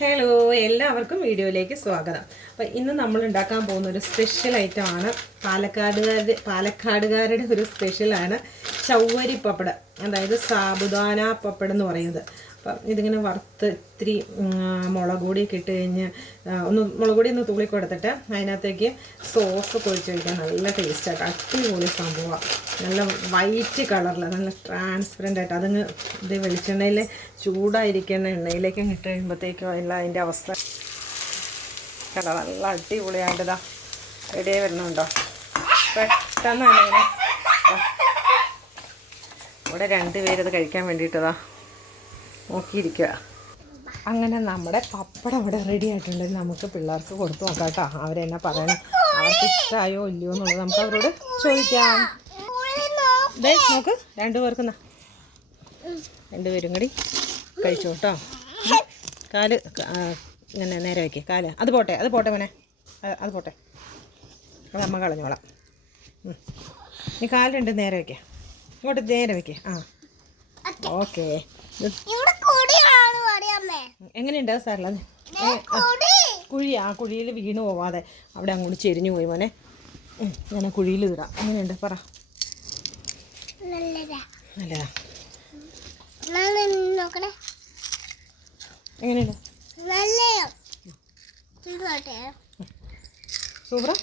Hello, എല്ലാവർക്കും വീഡിയോയിലേക്ക് സ്വാഗതം. അപ്പോൾ ഇന്ന് നമ്മൾ ഉണ്ടാക്കാൻ പോകുന്ന ഒരു സ്പെഷ്യൽ ഐറ്റമാണ് പാലക്കാടുകാരുടെ ഒരു സ്പെഷ്യലാണ് ചവ്വരി പപ്പട, അതായത് സാബുദാന പപ്പടം എന്ന് പറയുന്നത്. അപ്പം ഇതിങ്ങനെ വറുത്ത് ഇത്തിരി മുളക് പൊടിയൊക്കെ ഇട്ട് കഴിഞ്ഞ് മുളക് പൊടി ഒന്ന് തൂളി കൊടുത്തിട്ട് അതിനകത്തേക്ക് സോസ് പൊഴിച്ച് കഴിക്കാൻ നല്ല ടേസ്റ്റായിട്ട് അടിപൊളി സംഭവമാണ്. നല്ല വൈറ്റ് കളറിൽ നല്ല ട്രാൻസ്പെറൻ്റ് ആയിട്ട് അതങ്ങ് ഇത് വെളിച്ചെണ്ണയിൽ ചൂടായിരിക്കുന്ന എണ്ണയിലേക്ക് ഇട്ട് കഴിയുമ്പോഴത്തേക്കും എല്ലാം അതിൻ്റെ അവസ്ഥ കണ്ടോ, നല്ല അടിപൊളിയായിട്ടിതാ റെഡിയായി വരുന്നുണ്ടോ. പെട്ടെന്നാണ് ഇങ്ങനെ ഇവിടെ രണ്ടുപേരത് കഴിക്കാൻ വേണ്ടിയിട്ടതാ നോക്കിയിരിക്കുക. അങ്ങനെ നമ്മുടെ പപ്പടം ഇവിടെ റെഡി ആയിട്ടുണ്ട്. നമുക്ക് പിള്ളേർക്ക് കൊടുത്തു നോക്കാം കേട്ടോ. അവരെന്നാ പറയണം, അവർക്ക് ഇഷ്ടമായോ ഇല്ലയോ എന്നുള്ളത് നമുക്ക് അവരോട് ചോദിക്കാം. ഇതേ നോക്ക്, രണ്ടുപേർക്കും രണ്ടുപേരും കൂടി കഴിച്ചു കേട്ടോ. കാല് ഇങ്ങനെ നേരെ വയ്ക്കേ, കാല് അത് പോട്ടെ മോനെ, അത് പോട്ടെ, അത് അമ്മ കളഞ്ഞോളാം. നീ കാലുണ്ട് നേരെ വയ്ക്കേ, ഇങ്ങോട്ട് നേരെ വയ്ക്കേ. ആ ഓക്കേ. എങ്ങനെയുണ്ട് സാറില്ല കുഴിയിൽ വീണ് പോവാതെ അവിടെ അങ്ങോട്ട് ചെരിഞ്ഞു പോയി മോനെ. ഞാൻ കുഴിയിൽ ഇടാം. എങ്ങനെയുണ്ട് പറ? നല്ലതാ. എങ്ങനെയുണ്ട്? സൂപ്പറാ.